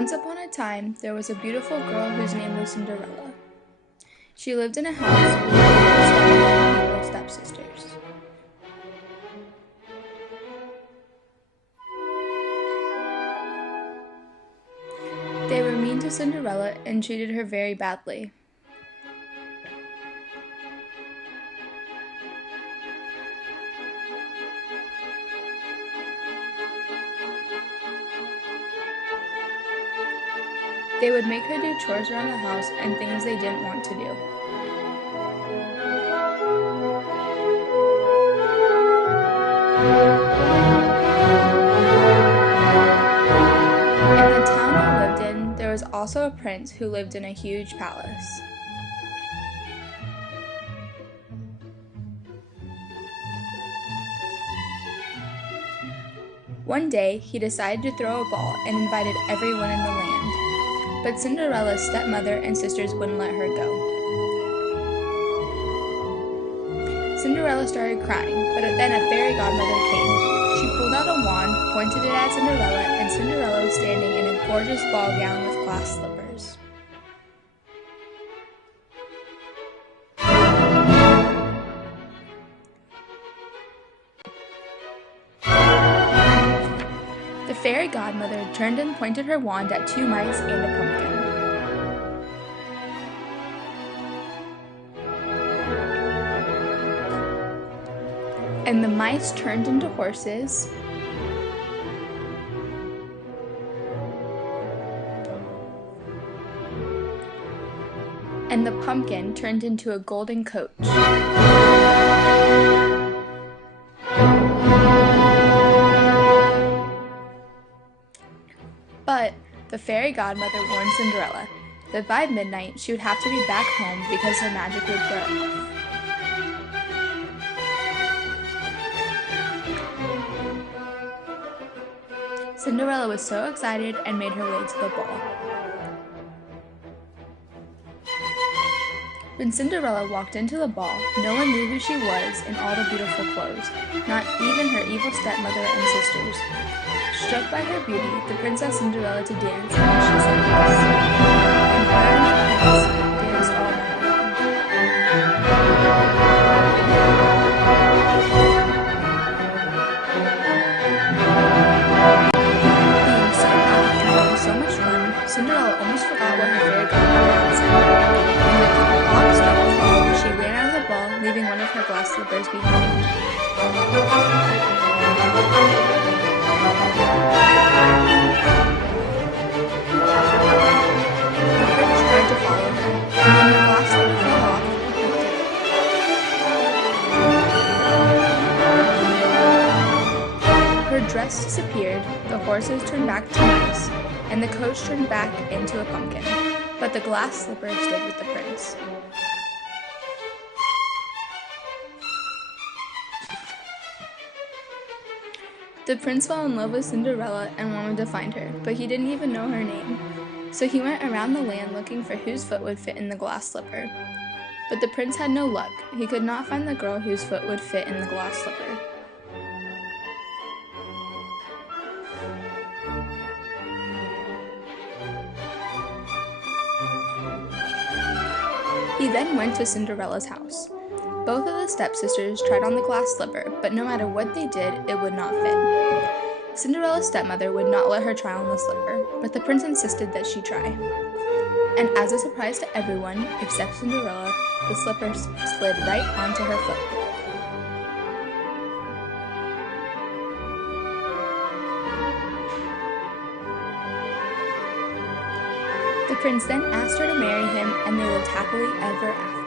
Once upon a time, there was a beautiful girl whose name was Cinderella. She lived in a house with her evil stepsisters. They were mean to Cinderella and treated her very badly. They would make her do chores around the house and things they didn't want to do. In the town they lived in, there was also a prince who lived in a huge palace. One day, he decided to throw a ball and invited everyone in the land. But Cinderella's stepmother and sisters wouldn't let her go. Cinderella started crying, but then a fairy godmother came. She pulled out a wand, pointed it at Cinderella, and Cinderella was standing in a gorgeous ball gown with glass slippers. The fairy godmother turned and pointed her wand at 2 mice and a pumpkin. And the mice turned into horses, and the pumpkin turned into a golden coach. But the fairy godmother warned Cinderella that by midnight she would have to be back home because the magic would wear off. Cinderella was so excited and made her way to the ball. When Cinderella walked into the ball, no one knew who she was in all the beautiful clothes, not even her evil stepmother and sisters. Struck by her beauty, the prince asked Cinderella to dance, and she said yes. And her and the prince danced all night long. Being so happy and having so much fun, Cinderella almost forgot what her fairy godmother had said. When the clock struck 12, she ran out of the ball, leaving one of her glass slippers behind. The prince tried to follow her, and when her glass slipper fell off, he picked it up. Her dress disappeared, the horses turned back to mice, and the coach turned back into a pumpkin, but the glass slipper stayed with the prince. The prince fell in love with Cinderella and wanted to find her, but he didn't even know her name. So he went around the land looking for whose foot would fit in the glass slipper. But the prince had no luck. He could not find the girl whose foot would fit in the glass slipper. He then went to Cinderella's house. Both of the stepsisters tried on the glass slipper, but no matter what they did, it would not fit. Cinderella's stepmother would not let her try on the slipper, but the prince insisted that she try. And as a surprise to everyone, except Cinderella, the slipper slid right onto her foot. The prince then asked her to marry him, and they lived happily ever after.